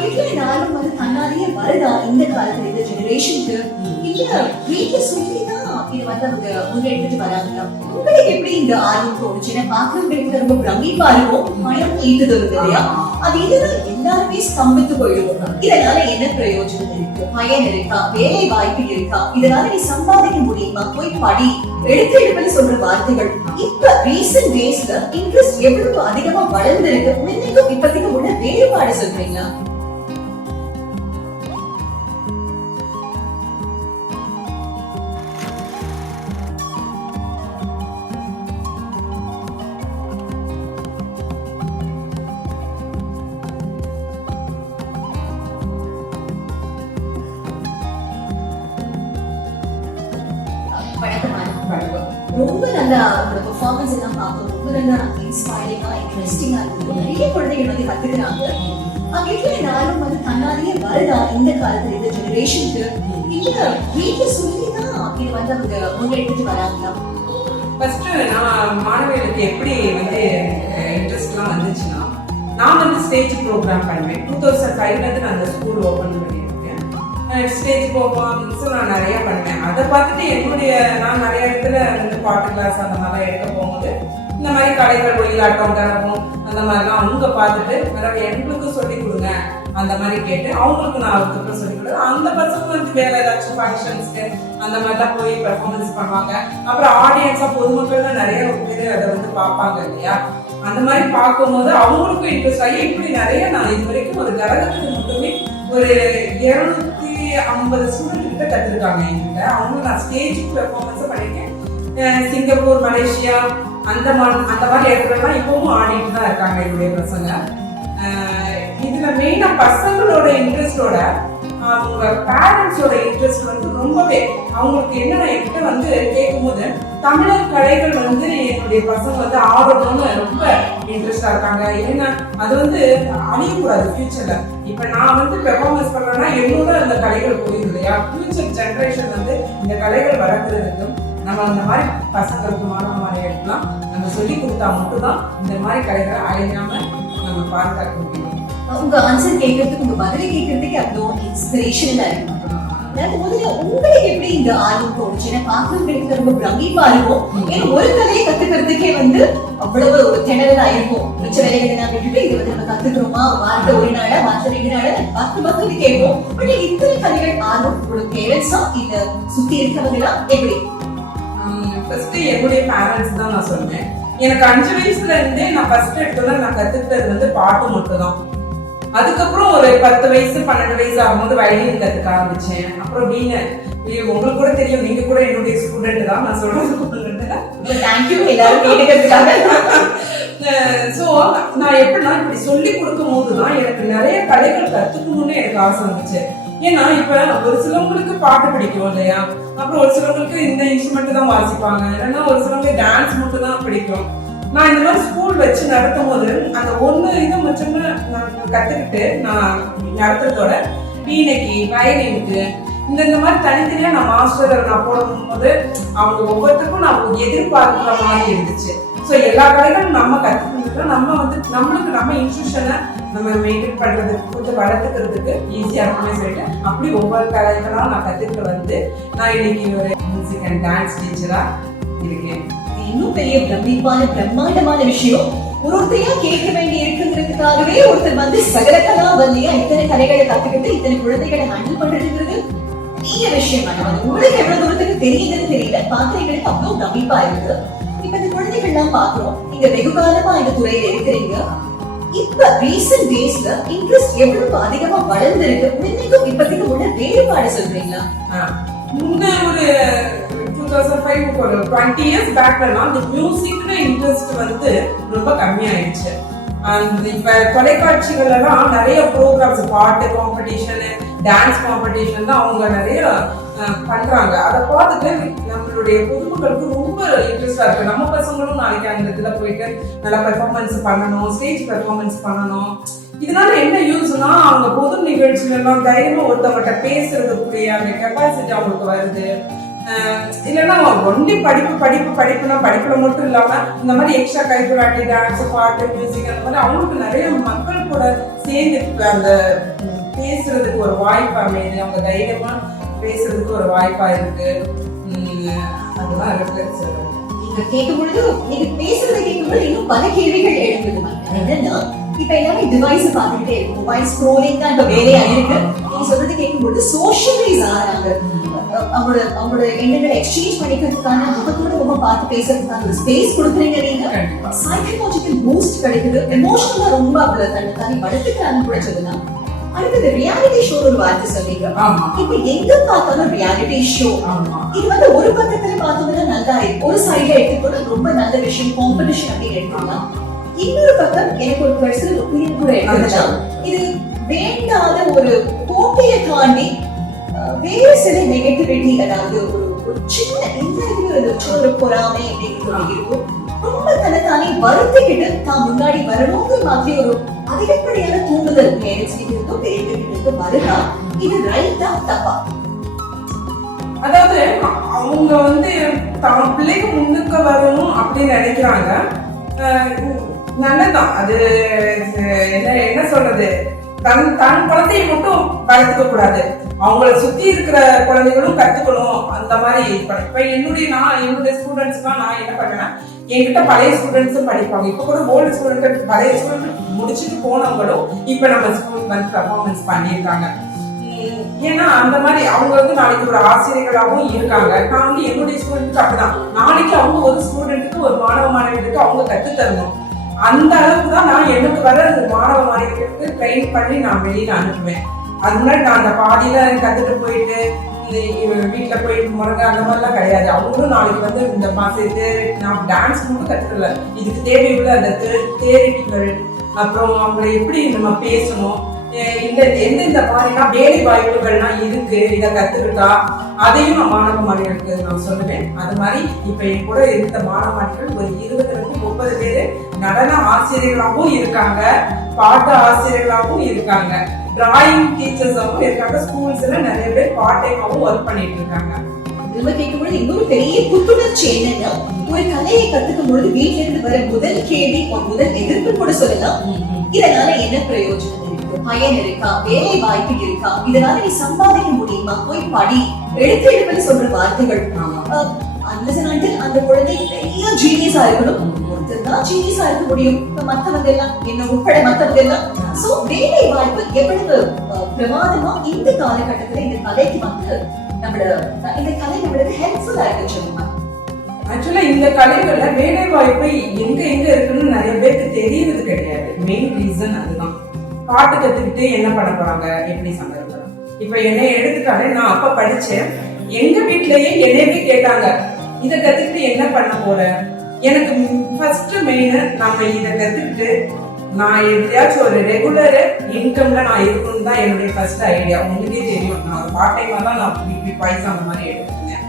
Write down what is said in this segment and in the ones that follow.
வீட்டுல நானும் வந்து தன்னாலேயே வருதா இந்த காலத்துல இந்த ஜெனரேஷனுக்கு இல்ல வீட்டுல சொல்லிதான் இது வந்து அவங்க முன்னெடுத்துட்டு வராங்க. உங்களுக்கு எப்படி இந்த ஆர்வம் தோணுச்சு? ஏன்னா பாக்குறவங்களுக்கு ரொம்ப பிரமிப்பா இருக்கும், பயம் ஈட்டுது இல்லையா? அது இதுதான் எல்லாருமே ஸ்தம்பித்து போயிடுவோம். இதனால என்ன பிரயோஜனம் இருக்கு? பயன் இருக்கா? வேலை வாய்ப்பு இருக்கா? இதனால நீ சம்பாதிக்க முடியுமா? போய் படி எடுத்து சொல்ற வார்த்தைகள் இப்ப ரீசன்ட் டேஸ்ல இன்ட்ரெஸ்ட் எவ்வளவு அதிகமா வளர்ந்திருக்கு. முன்னைக்கும் இப்பத்திக்கும் உள்ள வேறுபாடு சொல்றீங்களா? ரொம்ப நல்லா உங்களோட பெர்ஃபார்மன்ஸ் எல்லாம் பார்க்க ரொம்ப நல்லா இன்ஸ்பைரிங்கா இன்ட்ரெஸ்டிங்கா இருக்குது. நிறைய குழந்தைகள் வந்து கத்துக்கிறாங்க. வீட்டுல நானும் வந்து தன்னாலேயே வருதா இந்த காலத்துல இந்த ஜெனரேஷனுக்கு இல்ல வீட்டுல சொல்லிதான் இது வந்து அவங்க முன்னெடுத்துட்டு வராங்களா? ஃபர்ஸ்ட் நான் மாணவிகளுக்கு எப்படி வந்து இன்ட்ரெஸ்ட்லாம் வந்துச்சுன்னா, நான் வந்து ஸ்டேஜ் ப்ரோக்ராம் பண்ணுவேன். 2005ல நான் அந்த ஸ்கூல் ஓப்பன் பண்ணியிருக்கேன். ஸ்டேஜ் பெர்ஃபார்மன்ஸ் நான் நிறைய பண்ணுவேன். அதை பார்த்துட்டு நான் நிறைய இடத்துல வந்து பாட்டு கிளாஸ் அந்த மாதிரிலாம் எடுக்க போகும்போது இந்த மாதிரி கலைகள் ஒயிலாட்டம் கரகம் அந்த மாதிரிலாம் அவங்க பார்த்துட்டு அதாவது எங்களுக்கு சொல்லிக் கொடுங்க அந்த மாதிரி கேட்டு அவங்களுக்கு நான் அதுக்கப்புறம் சொல்லிக் கொடுத்து அந்த பசங்க வந்து வேற ஏதாச்சும் ஃபங்க்ஷன்ஸ்க்கு அந்த மாதிரிலாம் போய் பெர்ஃபார்மன்ஸ் பண்ணுவாங்க. அப்புறம் ஆடியன்ஸாக பொதுமக்கள் நிறைய பேர் அதை வந்து பார்ப்பாங்க இல்லையா? அந்த மாதிரி பார்க்கும்போது அவங்களுக்கும் இன்ட்ரெஸ்ட் ஆகி இப்படி நிறைய நான் இது வரைக்கும் ஒரு கரகத்துக்கு மட்டுமே ஒரு 250 ஸ்டூடெண்ட் கிட்ட கற்றுருக்காங்க என்கிட்ட. அவங்க நான் ஸ்டேஜ் பெர்ஃபார்மன்ஸும் பண்ணியிருக்கேன். சிங்கப்பூர், மலேசியா அந்த மாதிரி இடத்துலலாம் இப்பவும் ஆடிட்டு தான் இருக்காங்க என்னுடைய பசங்க. இதுல மெயினா பசங்களோட இன்ட்ரெஸ்டோட அவங்க பேரண்ட்ஸோட இன்ட்ரெஸ்ட் வந்து ரொம்பவே அவங்களுக்கு என்னன்னா என்கிட்ட வந்து கேட்கும் போது தமிழர் கலைகள் வந்து என்னுடைய பசங்க வந்து ஆடணும்னு ரொம்ப இன்ட்ரெஸ்டா இருக்காங்க. ஏன்னா அது வந்து அழியக்கூடாது ஃபியூச்சர்ல. இப்ப நான் வந்து பெர்ஃபார்மன்ஸ் பண்றேன்னா என்னோட அந்த கலைகள் போயிடும் இல்லையா? ஃபியூச்சர் ஜெனரேஷன் வந்து இந்த கலைகள் வளர்க்குறதுக்கும் நம்ம அந்த மாதிரி பசங்களுக்கு மாணவர்களுக்கெல்லாம் நம்ம சொல்லி கொடுத்தா மட்டும்தான் இந்த மாதிரி கலைகளை அழியாம நம்ம பாதுகாக்க முடியும். உங்க ஆன்சர் கேட்கறதுக்கு உங்க பதிலை கேட்கறதுக்கு அவ்வளோ இன்ஸ்பிரேஷனலா இருக்கு. முதல்ல உங்களுக்கு எப்படி இந்த ஆர்வம் தோணுச்சு? ஏன்னா பாக்குறவங்களுக்கு ரொம்ப பிரமிப்பா இருக்கும். ஏன்னா ஒரு கலையை கத்துக்கிறதுக்கே வந்து அவ்வளவு ஒரு திணறலா இருக்கும். மிச்ச வேலைகளை நான் விட்டுட்டு இது வந்து நம்ம கத்துக்கிறோமா, வார்த்தை ஒரு நாளா வார்த்தை 2 நாளா பத்து கேட்போம். பட் இத்தனை கலைகள் ஆர்வம் உங்களுக்கு பேரண்ட்ஸா இல்ல சுத்தி இருக்கிறவங்களா எப்படி? ஃபர்ஸ்ட் என்னுடைய பேரண்ட்ஸ் தான் நான் சொன்னேன். எனக்கு 5 வயசுல இருந்தே நான் ஃபர்ஸ்ட் எடுத்தோட நான் கத்துக்கிட்டது வந்து பாட்டு மட்டும் தான். அதுக்கப்புறம் ஒரு 10 வயசு 12 வயசு ஆகும்போது வயலின் கத்துக்க ஆரம்பிச்சேன். அப்புறம் உங்களுக்கு கூட தெரியும், நீங்க கூட என்னுடைய ஸ்டூடெண்ட் தான். நான் சொல்றது தேங்க்யூ எல்லாரும் கேட்டுக்கிறதுக்காக. ஸோ நான் எப்படின்னா இப்படி சொல்லி கொடுக்கும் போதுதான் எனக்கு நிறைய கலைகள் கத்துக்கணும்னு எனக்கு ஆசை வந்துச்சு. ஏன்னா இப்ப ஒரு சிலவங்களுக்கு பாட்டு பிடிக்கும் இல்லையா? அப்புறம் ஒரு சிலவங்களுக்கு இந்த இன்ஸ்ட்ருமெண்ட் தான் வாசிப்பாங்க, இல்லைன்னா ஒரு சிலவங்களுக்கு டான்ஸ் மட்டும் தான் பிடிக்கும். நான் இந்த மாதிரி ஸ்கூல் வச்சு நடத்தும் போது அந்த ஒண்ணு இதை மட்டுமே நான் கத்துக்கிட்டு நான் நடத்துறதோட வீணைக்கு வயலினுக்கு இந்த மாதிரி தனித்தனியா நான் மாஸ்டர் நான் போடும்போது அவங்க ஒவ்வொருத்தருக்கும் நான் எதிர்பார்க்கிற மாதிரி இருந்துச்சு. ஸோ எல்லா கலைகளும் நம்ம கற்றுக்கிட்டு நம்ம வந்து நம்ம இன்ஸ்டியூஷனை நம்ம மெயின்டைன் பண்றதுக்கு கொஞ்சம் வளர்த்துக்கிறதுக்கு ஈஸியா இருக்குமே சொல்லிட்டு அப்படி ஒவ்வொரு கலைகளும் நான் கத்துக்கிட்டு வந்து நான் இன்னைக்கு ஒரு மியூசிக் அண்ட் டான்ஸ் டீச்சரா இருக்கேன். இன்னும் பெரிய பிரம்மாண்டமான விஷயம். ஒருத்தையா கேட்க வேண்டி இருக்குங்கிறதுக்காகவே ஒருத்தர் வந்து சகலக்கலா வல்லியா இத்தனை கலைகளை கத்துக்கிட்டு இத்தனை குழந்தைகளை ஹேண்டில் பண்றதுங்கிறது பெரிய விஷயம். உங்களுக்கு எவ்வளவு தூரத்துக்கு தெரியுதுன்னு தெரியல, பாக்குறீங்களுக்கு அவ்வளவு பிரமிப்பா இருக்கு. இப்ப இந்த குழந்தைகள் எல்லாம் பாக்குறோம், நீங்க வெகு காலமா இந்த துறையில இருக்கிறீங்க. இப்ப ரீசன்ட் டேஸ்ல இன்ட்ரெஸ்ட் எவ்வளவு அதிகமா வளர்ந்திருக்கு. முன்னைக்கும் இப்பத்திக்கும் உள்ள வேறுபாடு சொல்றீங்களா? முன்ன ஒரு 2005 ஒரு 20 இயர்ஸ் பேக்லாம் அந்த மியூசிக்ல இன்ட்ரெஸ்ட் வந்து ரொம்ப கம்மியாயிடுச்சு. இப்ப தொலைக்காட்சிகள் எல்லாம் நிறைய ப்ரோக்ராம்ஸ், பாட்டு காம்படிஷன், டான்ஸ் காம்படிஷன் தான் அவங்க நிறைய பண்றாங்க. அதை பார்த்துட்டு நம்மளுடைய பொதுமக்களுக்கு ரொம்ப இன்ட்ரெஸ்டா இருக்கு. நம்ம பசங்களும் நாளைக்கு அந்த இடத்துல போயிட்டு நல்லா பெர்ஃபார்மன்ஸ் பண்ணணும், ஸ்டேஜ் பெர்ஃபார்மன்ஸ் பண்ணணும். இதனால என்ன யூஸ்னா அவங்க பொது நிகழ்ச்சிகள் எல்லாம் தைரியமா ஒருத்தவங்கிட்ட பேசுறதுக்குரிய அந்த கெப்பாசிட்டி அவங்களுக்கு வருது. இல்லைன்னா ஒன்லி படிப்புனா படிப்புல மட்டும் இல்லாம இந்த மாதிரி எக்ஸ்ட்ரா கரிக்குலர் ஆக்டிவிட்டி, டான்ஸ், பாட்டு, மியூசிக் அந்த மாதிரி அவங்களுக்கு நிறைய மக்கள் கூட சேர்ந்து அந்த பேசுறதுக்கு ஒரு வாய்ப்பு அமையுது, அவங்க தைரியமா பேசுறதுக்கு ஒரு வாய்ப்பா இருக்கு. அதெல்லாம் இருக்கு. நீங்க கேட்கும் பொழுது, நீங்க பேசுறதை கேட்கும் பொழுது இன்னும் பல கேள்விகள் எழும்புது. என்னன்னா, இப்ப எல்லாமே டிவைஸ் பார்த்துக்கிட்டே இருக்கு, மொபைல் ஸ்க்ரோலிங் தான் இப்ப வேலையா இருக்கு. நீங்க சொல்றது கேட்கும் பொழுது சோஷியலைஸ் ஆகிறாங்க, அவங்களோட எண்ணங்களை எக்ஸ்சேஞ்ச் பண்ணிக்கிறதுக்கான, முகத்தோட ரொம்ப பார்த்து பேசுறதுக்கான ஒரு ஸ்பேஸ் கொடுக்குறீங்க. நீங்க சைக்கலாஜிக்கல் பூஸ்ட் கிடைக்குது, எமோஷனலா ரொம்ப அவங்கள தன்னை படுத்துக்கிறான்னு கூட சொல்லலாம். அடுத்தது ரியாலிட்டி ஷோ ஒரு வார்த்தை சொன்னீங்க. இப்ப எங்க பார்த்தாலும் ரியாலிட்டி ஷோ. இது வந்து ஒரு பக்கத்துல பார்த்தோம்னா நல்லா இருக்கு, ஒரு சைடுல எடுத்துக்கொண்டு ரொம்ப நல்ல விஷயம், காம்படிஷன் அப்படின்னு எடுத்துக்கலாம். இன்னொரு பக்கம் எனக்கு ஒரு பர்சனல் ஒப்பீனியன் கூட எடுத்துக்கலாம், இது வேண்டாத ஒரு போட்டியை தாண்டி வேறு சில நெகட்டிவிட்டி, அதாவது ஒரு சின்ன ஒரு பொறாமை அப்படின்னு இருக்கும். ரொம்ப தனத்தானே வருத்திக்கிட்டு தான் முன்னாடி வரணுங்கிற மாதிரி ஒரு அதிகப்படியான தூண்டுதல் பேரண்ட்ஸ்கிட்ட பெரியவர்கிட்ட வருதா, இது ரைட்டா தப்பா? அதாவது அவங்க வந்து தான் பிள்ளைக்கு முன்னுக்கு வரணும் அப்படின்னு நினைக்கிறாங்க, நல்லதான். அது என்ன சொல்றது, தன் குழந்தைய மட்டும் வளர்த்துக்க கூடாது, அவங்கள சுத்தி இருக்கிற குழந்தைகளும் கத்துக்கணும். அந்த மாதிரி இப்ப என்னுடைய ஸ்டூடெண்ட்ஸ்லாம் நான் என்ன பண்ணேன்னா, என்கிட்ட பழைய ஸ்டூடெண்ட்ஸும் படிப்பாங்க. இப்ப கூட ஓல்டு ஸ்டூடெண்ட், பழைய ஸ்டூடெண்ட் முடிச்சுட்டு போனவங்களும் இப்ப நம்ம ஸ்கூல் வந்து பெர்ஃபார்மன்ஸ் பண்ணியிருக்காங்க. ஏன்னா அந்த மாதிரி அவங்க வந்து நாளைக்கு ஒரு ஆசிரியர்களாகவும் இருக்காங்க. நான் வந்து என்னுடைய ஸ்டூடெண்ட்டுக்கு அப்படிதான், நாளைக்கு அவங்க ஒரு ஸ்டூடெண்ட்டுக்கு, ஒரு மாணவ மாணவிகளுக்கு அவங்க கத்து தரணும். அந்த அளவுக்கு தான் நான் எனக்கு வர மாணவ மாணவிகளுக்கு ட்ரெயின் பண்ணி நான் வெளியில அனுப்புவேன். அது முன்னாடி நான் அந்த பாதியில கத்துட்டு போயிட்டு வீட்டுல போயிட்டு முறங்க அந்த மாதிரிலாம் கிடையாது. அவங்களும் நாளைக்கு வந்து இந்த மாசத்து நான் டான்ஸ் மட்டும் கத்துக்கல, இதுக்கு தேவையுள்ள அந்த தேரிட்டிகள், அப்புறம் அவங்களை எப்படி நம்ம பேசணும், எந்தெந்த மாதிரினா வேலை வாய்ப்புகள்லாம் இருக்கு, இதை கத்துக்கிட்டா அதையும் நான் மாணவ மாணவிகளுக்கு நான் சொல்லுவேன். அது மாதிரி இப்ப என் கூட இருந்த மாணவ மாணவிகள் ஒரு 20-30 பேரு நடன ஆசிரியர்களாகவும் இருக்காங்க, பாட்டு ஆசிரியர்களாகவும் இருக்காங்க, டிராயிங் டீச்சர்ஸாகவும் இருக்காங்க, ஸ்கூல்ஸ்ல நிறைய பேர் பார்ட் டைமாவும் ஒர்க் பண்ணிட்டு இருக்காங்க. நம்ம கேட்கும்போது இன்னொரு பெரிய புத்துணர்ச்சி என்னன்னா, ஒரு கலையை கத்துக்கும் பொழுது வீட்டுல இருந்து வர முதல் கேள்வி, முதல் எதிர்ப்பு கூட சொல்லலாம், இதனால என்ன பிரயோஜனம் இருக்கு, பயன் இருக்கா, வேலை வாய்ப்பு இருக்கா, இதனால நீ சம்பாதிக்க முடியுமா, போய் படி, எடுத்து சொல்ற வார்த்தைகள். அந்த குழந்தை பெரிய ஜீனியஸா இருக்கணும், ஒருத்தர் ஜீனியஸா இருக்க முடியும், மத்தவங்க எல்லாம் என்ன உட்பட மத்தவங்க எல்லாம். சோ வேலை வாய்ப்பு எவ்வளவு பிரமாதமா இந்த காலகட்டத்துல இந்த கலைக்கு வந்து இந்த கலை நம்மளுக்கு ஹெல்ப்ஃபுல்லா இருக்கு சொல்லுங்க. ஆக்சுவலா இந்த கலைகள்ல வேலை வாய்ப்பு எங்க இருக்குன்னு நிறைய பேருக்கு தெரியறது கிடையாது. மெயின் ரீசன் அதுதான். பாட்டு கத்துக்கிட்டு என்ன பண்ண போறாங்க, எப்படி சம்பாதிக்கிறாங்க. இப்ப என்னைய எடுத்துக்காலே, நான் அப்ப படிச்சேன், எங்க வீட்லயே என்னையவே கேட்டாங்க, இதை கத்துக்கிட்டு என்ன பண்ண போற. எனக்கு ஃபர்ஸ்ட் மெயின், நம்ம இதை கத்துக்கிட்டு நான் எப்படியாச்சும் ஒரு ரெகுலர் இன்கம்ல நான் இருக்கணும் தான் என்னுடைய ஃபர்ஸ்ட் ஐடியா. உங்களுக்கே தெரியும், நான் பார்ட் டைமா தான் நான் பைசா அந்த மாதிரி எடுத்துருந்தேன்.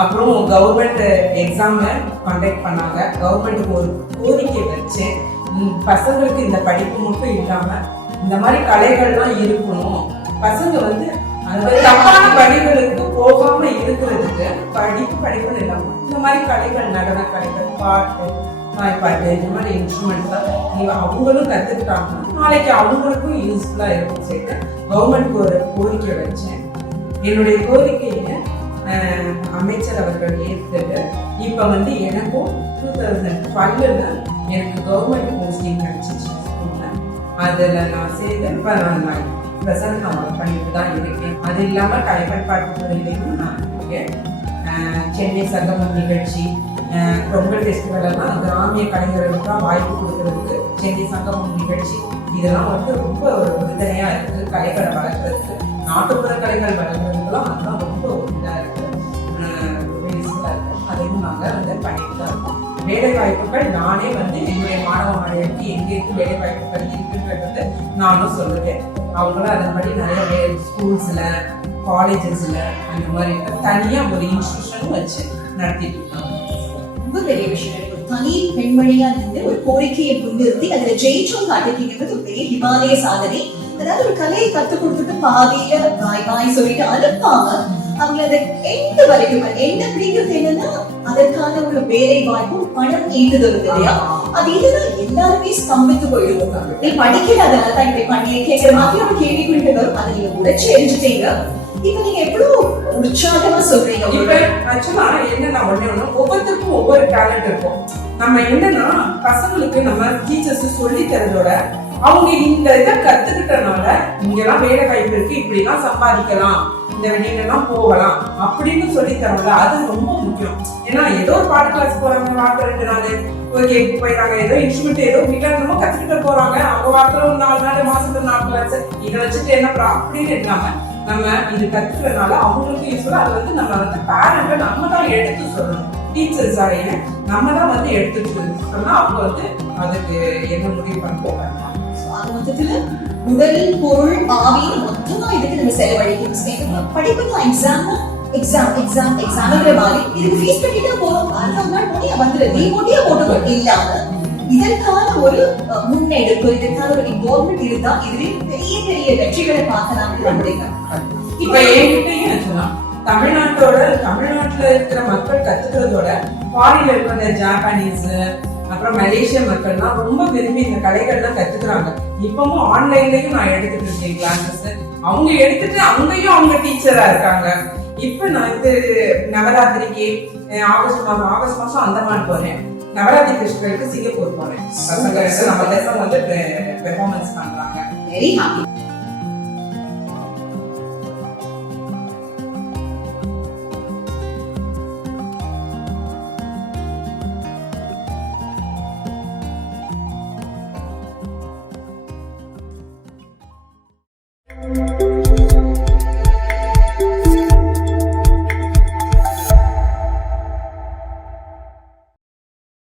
அப்புறம் கவர்மெண்ட் எக்ஸாம் கண்டக்ட் பண்ணாங்க, கவர்மெண்ட்டுக்கு ஒரு கோரிக்கை வச்சேன், பசங்களுக்கு இந்த படிப்பு மட்டும் இல்லாம இந்த மாதிரி கலைகள்லாம் இருக்கணும், பசங்க வந்து அந்த தப்பான வழிகளுக்கு போகாம இருக்கிறதுக்கு படிப்புன்னு இல்லாம இந்த மாதிரி கலைகள், நடன கலைகள், பாட்டு, வாய்ப்பாட்டு, இந்த மாதிரி இன்ஸ்ட்ருமெண்ட்ஸ் தான் அவங்களும் கத்துக்கிட்டாங்கன்னா நாளைக்கு அவங்களுக்கும் யூஸ்ஃபுல்லா இருக்கும் சொல்லிட்டு கவர்மெண்ட்க்கு ஒரு கோரிக்கை வச்சேன். என்னுடைய கோரிக்கையை அமைச்சர் அவர்கள் ஏற்றுட்டு இப்ப வந்து எனக்கும் 2012 எனக்கு கவர்மெண்ட் போஸ்டிங் கிடைச்சிச்சு. அதுல நான் சேர்ந்து இப்ப நான் பிரசன்ட் நான் ஒர்க் பண்ணிட்டு தான் இருக்கேன். அது இல்லாம கலைப்பண்பாட்டு துறையிலையும் நான் இருக்கேன். சென்னை சங்கமம் நிகழ்ச்சி, பொங்கல் ஃபெஸ்டிவல் எல்லாம் கிராமிய கலைஞர்களுக்கு வாய்ப்பு கொடுக்கறதுக்கு சென்னை சங்கமம் நிகழ்ச்சி, இதெல்லாம் வந்து ரொம்ப ஒரு உறுதுணையா இருக்கு. கலைகளை வளர்க்கறதுக்கு, நாட்டுப்புற கலைகள் வளர்க்கறதுக்குலாம் அதெல்லாம் ரொம்ப இதா இருக்கு, யூஸ்ஃபுல்லா இருக்கு. அதையும் நாங்க வந்து பண்ணிட்டு தான் இருக்கோம். வேலை வாய்ப்புகள் நானே வந்து என்னுடைய மாணவ மாணவியருக்கு எங்கேருக்கு வேலை வாய்ப்புகள் இருக்குன்றது நானும் சொல்லுவேன். அவங்களும் அதன்படி நிறைய ஸ்கூல்ஸ்ல, காலேஜஸ்ல அந்த மாதிரி தனியா ஒரு இன்ஸ்டிடியூஷனும் வச்சு நடத்திட்டு இருக்காங்க. ரொம்ப பெரிய விஷயம். ஒரு தனி பெண்மணியா இருந்து ஒரு கோரிக்கையை முன்னிறுத்தி அதுல ஜெயிச்சும் காட்டிருக்கீங்கிறது ஒரு பெரிய ஹிமாலய சாதனை. அதாவது ஒரு கலையை கத்துக் கொடுத்துட்டு பாதியில பாய் சொல்லிட்டு அனுப்பாம அவங்க அதை எந்த வரைக்கும், எந்த அப்படிங்கிறது என்னன்னா அதற்கான ஒரு வேலை வாய்ப்பும் பணம் ஈட்டுதல் இல்லையா, அது இல்லைன்னா எல்லாருமே ஸ்தம்பித்து போயிடுவோம். நீ படிக்கிறதால தான் இப்படி பண்ணி கேட்கிற மாதிரி ஒரு கேள்விகள் வரும். அதை நீங்க உடைச்சு எரிஞ்சுட்டீங்க. இப்ப நீங்க எவ்வளவு உற்சாகமா சொல்றீங்க. இப்ப ஆக்சுவலா என்னன்னா ஒவ்வொருத்தருக்கும் ஒவ்வொரு டேலண்ட் இருக்கும். நம்ம என்னன்னா பசங்களுக்கு நம்ம டீச்சர்ஸ் சொல்லி தரதோட அவங்க இந்த இதை கத்துக்கிட்டனால இங்கெல்லாம் வேலை வாய்ப்பு இருக்கு, இப்படிலாம் சம்பாதிக்கலாம், இந்த வெளியிலாம் போகலாம் அப்படின்னு சொல்லி தரோம்ல, அது ரொம்ப முக்கியம். ஏன்னா ஏதோ ஒரு பாட்டு கிளாஸ் போறாங்க, வாரத்துல 2 நாள் ஓகே போயிடறாங்க, ஏதோ இன்ஸ்ட்ருமெண்ட் ஏதோ வீட்டுல கத்துக்கிட்டு போறாங்க, அவங்க வாரத்துல ஒரு 4 நாள் மாசத்துல 4 கிளாஸ் இதை வச்சுட்டு என்ன அப்படின்னு இல்லாம நம்ம இது கத்துக்கிறதுனால அவங்களுக்கு யூஸ்ஃபுல்லா. அது நம்ம பேரண்ட நம்ம தான் எடுத்து சொல்லணும். டீச்சர்ஸ் ஆகிய நம்ம தான் எடுத்து சொன்னா அவங்க அதுக்கு என்ன முடிவு பண்ணுவோம். அது மொத்தத்துல உடல் பொருள் ஆவி மொத்தமா இதுக்கு நம்ம செலவழிக்கணும். படிக்கணும், எக்ஸாம்ங்கிற மாதிரி இதுக்கு ஃபீஸ் கட்டிட்டு போறோம். 6 நாள் போய் வந்துடுது, நீ போட்டியா போட்டுக்கணும் இல்லாம இதற்கான ஒரு முன்னெடுப்பு, இதற்கான ஒரு இன்வால்வ்மெண்ட் இருந்தா இதுவே பெரிய பெரிய வெற்றிகளை பார்க்கலாம்னு நம்புறேன். இப்ப என்கிட்டயும் சொல்லலாம், தமிழ்நாட்டுல இருக்கிற மக்கள் கத்துக்கிறதோட ஃபாரின்ல இருக்கிற ஜாப்பானீஸ் அப்புறம் மலேசியா மக்கள்லாம் ரொம்ப விரும்பி இந்த கலைகள்லாம் கத்துக்கிறாங்க. இப்பவும் ஆன்லைன்லயும் நான் எடுத்துட்டு இருக்கேன் கிளாஸஸ். அவங்க எடுத்துட்டு அங்கேயும் அவங்க டீச்சரா இருக்காங்க. இப்ப நான் நவராத்திரிக்கு ஆகஸ்ட் மாசம் அந்தமான் போறேன். நவராத்திரி ஃபெஸ்டிவலுக்கு சிங்கப்பூர் போறேன். பசங்க நம்ம பெர்ஃபார்மன்ஸ் பண்றாங்க. Very happy.